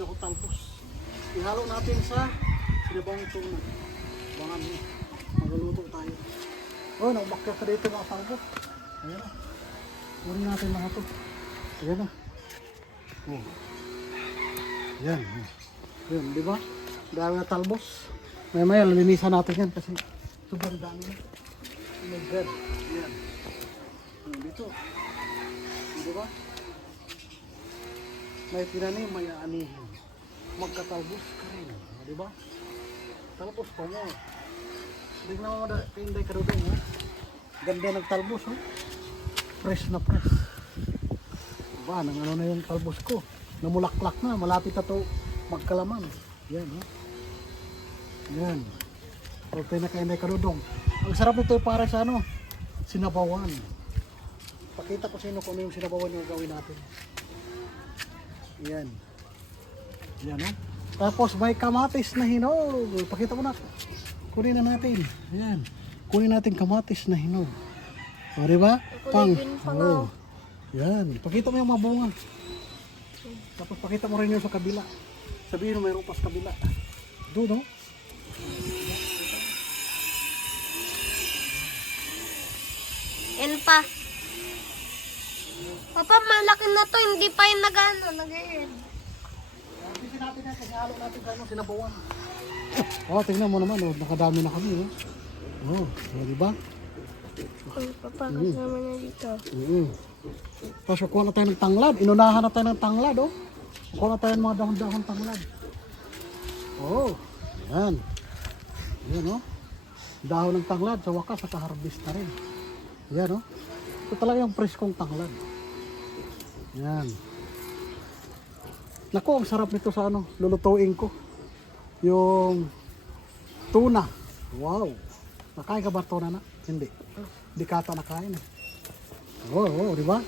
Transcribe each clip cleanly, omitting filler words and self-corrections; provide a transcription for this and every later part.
Meron ako talpos. Ihalo natin sa sinabawang tuna. Bangan mo. Magluluto tayo. Oh, naumakya ka dito mga talpos. Ayan na. Kunin natin mga ito. Ayan na. Oh. Ayan. Ayan, di ba? Dami na talbos. Maya lalinisan natin yan kasi sobrang dami na. Oh my God. Ayan. Dito. Di ba? May tinanim, may anihin. Magkatalbos ka rin. Di ba? Talbos pa mo. Hindi na mo pinday ka doon. Ha? Ganda ng talbos. Ha? Fresh na fresh. Diba? Nang ano na yung talbos ko. Namulaklak na. Malapit na to magkalaman. Yan. Ha? Yan. So, pinakainday ka doon. Ang sarap nito para sa ano? Sinabawan. Pakita ko sa inyo kung ano yung sinabawan yung gawin natin. Yan. Yan, no? Tapos may kamatis na hinog. Pakita ko na. Kunin na natin. Yan. Kunin natin kamatis na hinog. O, diba? Pang. Oh. Yan. Pakita mo yung mga bunga. Tapos pakita mo rin yung sa kabila. Sabihin mo mayroon pa sa kabila. Doon, no? Yan pa. Papa, malaki na to. Hindi pa yung nag-end. Kasi natin yan. Kasi halo natin sa sinabawan. Oh, tingnan mo naman. Oh, nakadami na kami. Oh, diba? Papa, kasama na dito. Tapos kuha na tayo ng tanglad. Inunahan na tayo ng tanglad. Oh. Kuha na tayo ng mga dahon-dahon tanglad. Oh, yan. Yan, oh. Dahon ng tanglad. Sa wakas, naka-harvest na rin. Yan, oh. Ito talaga yung preskong tanglad. Yan. Naku, ang sarap nito sa ano, lulutuin ko. Yung tuna. Wow. Nakain ka ba tuna na? Hindi. Hindi kata nakain eh. Oh, di ba?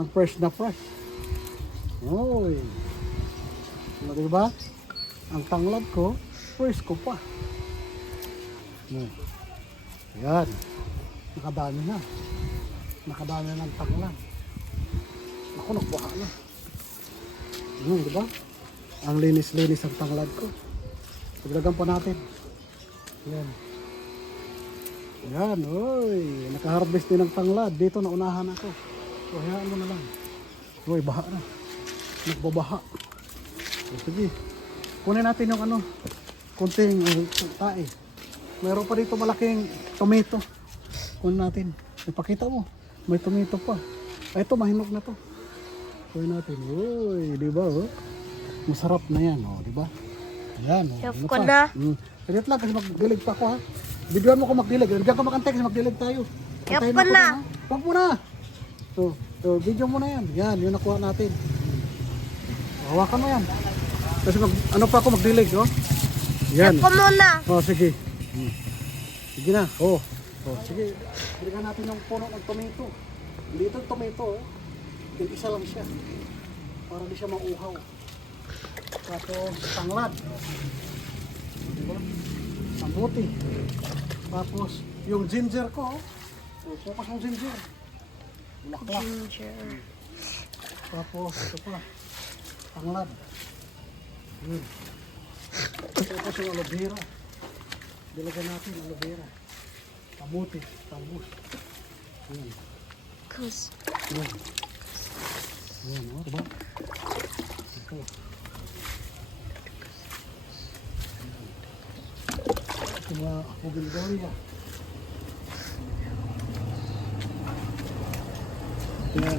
Ang fresh na fresh. Oy. Di ba? Ang tanglad ko, fresh ko pa. Yan. Nakadami na. Nakadami na ng tanglad. Ako, nagbuha na. Di ba? Ang linis-linis ang tanglad ko. Pagdagan pa natin. Yan. Yan, oy. Nakaharvest din ng tanglad. Dito naunahan ako. So, hayaan mo na lang. Oy, baha na. Nagbabaha. So, sige. Kunin natin yung ano, kunting tae. Mayroon pa dito malaking tomato. Kunin natin. Ipakita mo. May tomato pa. Ay, ito, mahinog na to. Kunin natin. Uy, di ba? Oh? Masarap na yan. Oh, di ba? Ayan. Oh, Chef ano ko pa? na. Ganit lang kasi magdilig pa ako ha. Videoan mo ko magdilig. Diyan ka makantay kasi magdilig tayo. Chef Antayin ko mo ako na. dyan, ha? Wag mo na. So, video mo na yan. Yan, yun nakuha natin. Hawakan mo yan. Kasi ano pa ako magdilig, oh. Yan. Chef ko muna. Oh, sige. Sige na. Oh, sige. Balikan natin yung puno ng tomato. Dito yung tomato, oh. Yung isa lang siya. Para di siya mauhaw. Tapos tanglad. Diba? Samuti. Tapos yung ginger ko, oh. Focus yung ginger. Bulaklak. Ginger. Tapos ito pa. Tanglad. Tapos yung aloe vera. Dilagyan natin aloe vera. Kamuti. Tambus. Yan. Kus. Yan. Yan, oh, diba? Ito. Ito mga bougainvillea. Yan.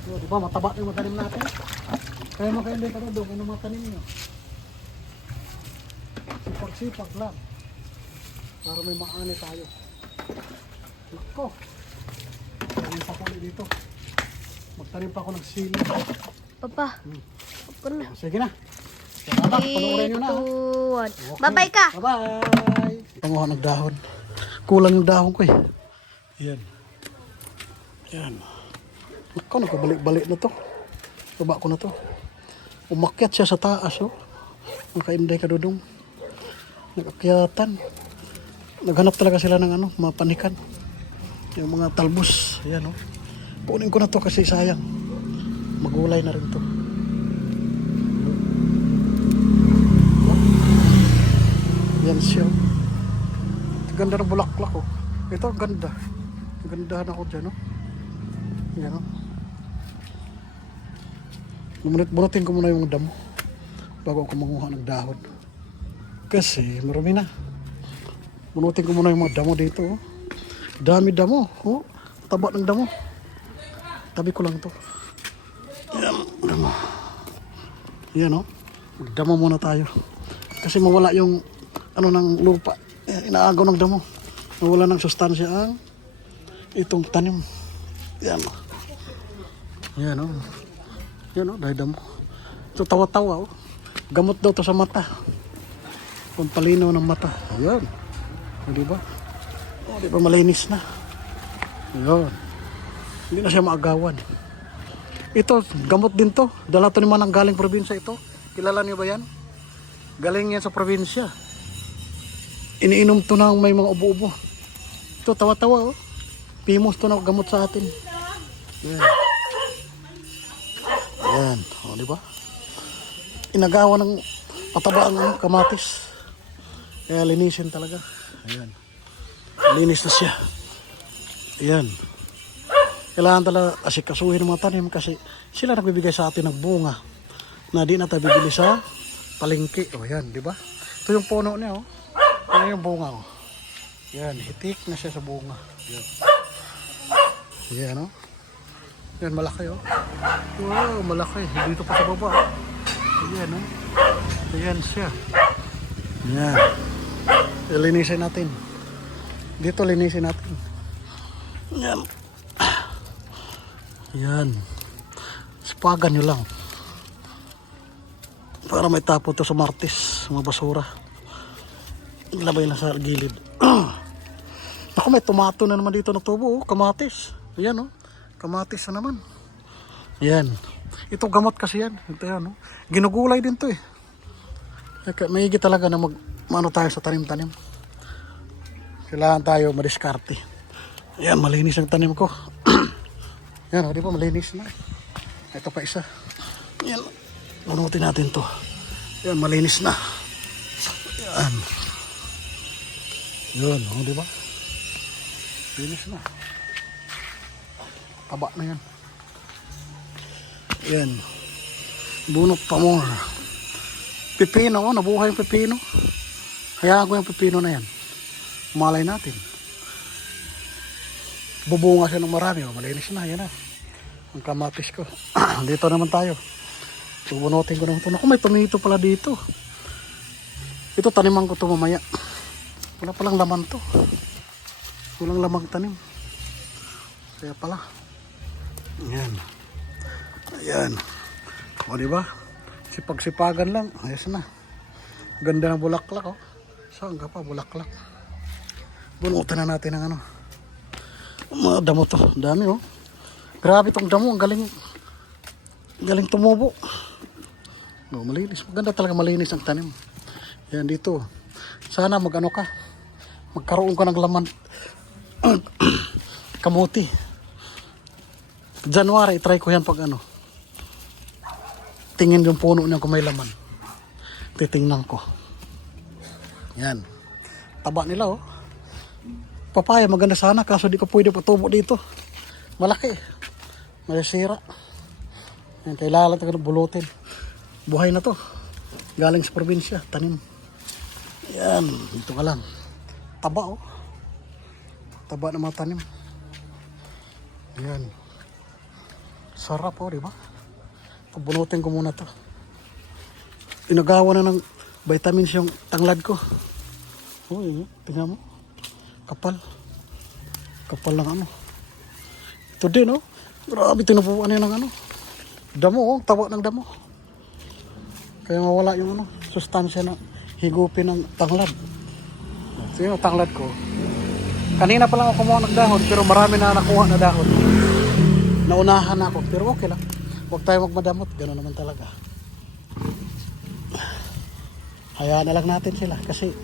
So, diba, mataba yung matanim natin. Kaya mo kayo din pa doon, ano matanim nyo. Sipag-sipag lang. Para may maani tayo. Nako. Maraming sapuli dito. Magtanim pa ako ng sili. Papa. Ako na. Sige na. Salamat, panoorin nyo na. 3, 2, 1. Bye-bye ka. Bye-bye. Panguha ng dahon. Kulang yung dahon ko eh. Yan. Yan. Nako, nakabalik-balik na to. Baba ko na to. Umakyat siya sa taas, oh. Makaimday ka dudong. Nag-akyatan. Naghanap talaga sila ng ano, mapanikan. Yung mga talbos. Ayan, oh. Kunin ko na to kasi sayang. Magulay na rin to. Yan siya. Ganda ng bulaklak oh. Ito ang ganda. Gandahan ako dyan oh. Yan oh. Bunutin ko muna yung damo bago ako manguha ng dahon. Kasi marami na. Bunutin ko muna yung mga damo dito oh. Dami damo oh. Taba ng damo. Tabi ko lang to. Yan, damo. Yan oh. Magdamo muna tayo. Kasi mawala yung ano ng lupa. Inaagaw ng damo. Nawala ng sustansya ang itong tanim. Yan oh. Yan oh. Yan oh, dahil damo. Ito tawa-tawa oh. Gamot daw to sa mata. Pampalinaw ng mata. Ayan. O diba? O diba malinis na. Ayan. Hindi na siya maagawan. Ito, gamot din to. Dala to naman ang galing probinsya ito. Kilala niyo ba yan? Galing yan sa probinsya. Iniinom to ng may mga ubo-ubo. Ito, tawa-tawa oh. Pimos to na gamot sa atin. Ayan. Ayan. O diba? Inagawa ng pataba ang kamatis. Kaya linisin talaga. Ayan. Linis na siya. Ayan. Kailangan talaga asikasuhin ng mga tanim kasi sila nagbibigay sa atin ng bunga na di na tayo bibili sa palengke. O yan, di ba? Ito yung puno niya, oh. Yan yung bunga, oh. Yan, hitik na siya sa bunga. Yan. Yan, oh. Yan, malaki, oh. Wow, malaki. Dito pa sa baba, oh. Yan, oh. Yan siya. Yan. Linisin natin. Dito linisin natin. Yan. Yan. Sipagan nyo lang. Para may tapo to sa martis. Mga basura. Ilabay na sa gilid. Ako may tomato na naman dito na tubo. Oh. Kamatis. Ayan oh. Kamatis na naman. Yan. Ito gamot kasi yan. Ito yan oh. Ginugulay din to eh. May higit talaga na mano tayo sa tanim-tanim. Kailangan tayo madiskarte. Ayan, malinis ang tanim ko. Yan, di ba malinis na. Ito pa isa. Yan, bunutin natin to. Yan, malinis na. Yan. Yun, di ba? Malinis na. Taba na yan. Yan. Bunot pa mo. Pipino, nabuhay yung pipino. Hayaan ko yung pipino na yan. Malay natin. Bubunga siya ng marami. Malinis na. Yan na. Ang kamatis ko. Dito naman tayo. Subunutin ko naman ito. Naku, may tomato pala dito. Ito taniman ko ito mamaya. Wala palang laman to. Walang lamang tanim. Kaya pala. Ayan. Ayan. O diba? Sipag-sipagan lang. Ayos na. Ganda ng bulaklak oh. Saan ka pa? Bulaklak. Bunutan na natin ang ano. Mga damo to. Dami oh. Grabe tong damo. Ang galing. Galing tumubo. Oh, malinis. Maganda talaga malinis ang tanim. Yan dito. Sana mag-ano ka. Magkaroon ka ng laman. Kamuti. January. Try ko yan pag ano. Tingin yung puno niya kung may laman. Titingnan ko. Yan. Taba nila oh. Papaya maganda sana kaso di ko pwede patubo dito. Malaki. Masira. Yan, kailangan lang bulutin. Buhay na to. Galing sa probinsya. Tanim. Yan. Dito ka lang. Taba oh. Taba na mga tanim. Yan. Sarap oh, di ba? Bunutin ko muna to. Inagawa na ng vitamins yung tanglad ko. Uy, tingnan mo. Kapal. Kapal ng ano. Ito din oh. Grabe tinubuan niya ng ano. Damo oh. Taba ng damo. Kaya mawala yung ano. Sustansya na higupin ng tanglad. Ito yung tanglad ko. Kanina pa lang ako kumuha ng dahon. Pero marami na nakuha na dahon. Naunahan ako. Pero okay lang. Huwag tayo magmadamot. Gano'n naman talaga. Hayaan na lang natin sila. Kasi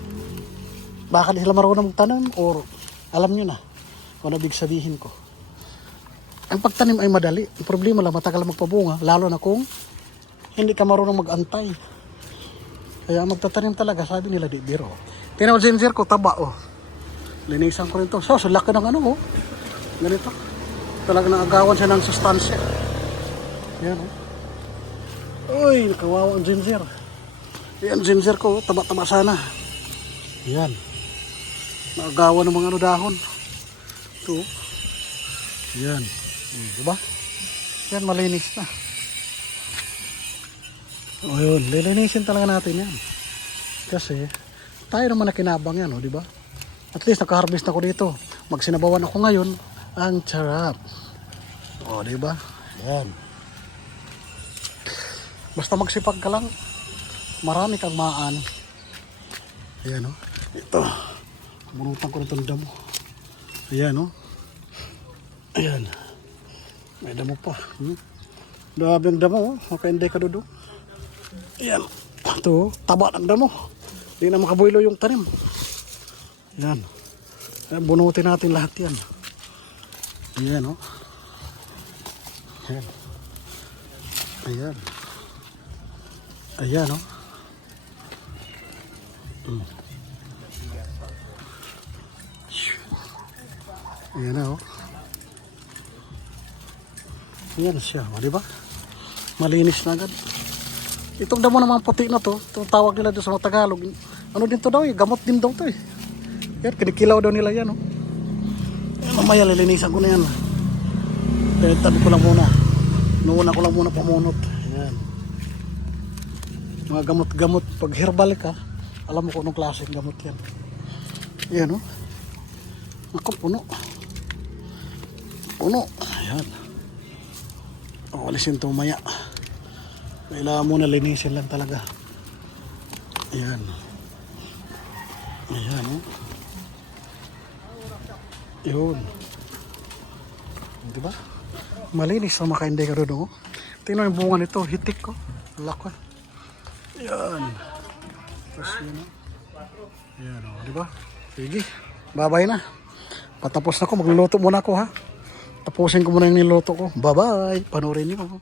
baka di sila marunong magtanong or alam nyo na kung ano ibig sabihin ko. ang pagtanim ay madali. Ang problema lang, matagal magpabunga, lalo na kung hindi ka marunong mag-antay. Kaya magtatanim talaga, sabi nila, di biro. Tingnan mo, ginger ko, taba, oh. Linisan ko rin to. So laki ng ano, oh. Ganito. Talaga naagawan siya ng sustansya. Yan, oh. Uy, nakawawa ang ginger. Yan, ginger ko, taba-taba sana. Yan. Naagawan ng mga ano dahon. Ito. Yan. Diba? Yan, malinis na. O yun, lilinisin talaga natin yan. Kasi, tayo naman na kinabang yan, o, diba? At least, nakaharvest ako dito. Magsinabawan ako ngayon. Ang sarap. O, diba? Yan. Basta magsipag ka lang, marami kang maan. Ayan, o. Ito. Bunutan ko na itong damo. Ayan, o. Ayan. May damo pa. Dami ang damo, o. Makainday ka doon. Ayan. Ito, taba ng damo. Hindi na makabuilo yung tanim. Ayan. Ayan, bunutin natin lahat yan. Ayan, o. Ayan. Ayan. Ayan, o. Ayan na, o. Ayan siya, o, diba? Malinis na agad. Itong damo naman puti na to, itong tawag nila doon sa mga Tagalog. Ano din to daw eh, gamot din daw to eh. Yan, kinikilaw daw nila yan, o. Ayan, mamaya lilinisan ko na yan. Kaya tabi ko lang muna. Nuuna ko lang muna pamunot. Ayan. Mga gamot-gamot. Pag herbal ka, alam mo kung anong klase ng gamot yan. Ayan, o. Ako, puno. Puno. Ayan. O, alisin ito maya. Kailangan muna linisin lang talaga. Ayan. Ayan, o. Yun. Diba? Malinis na makainday ka doon, o. Tingnan yung bunga nito. Hitik ko. Lako. Ayan. Tapos yun, o. Ayan, o. Diba? Sige. Bye-bye na. Patapos na ako. Magluluto muna ako, ha. Tapusin ko muna yung niluto ko. Bye-bye. Panurin niyo.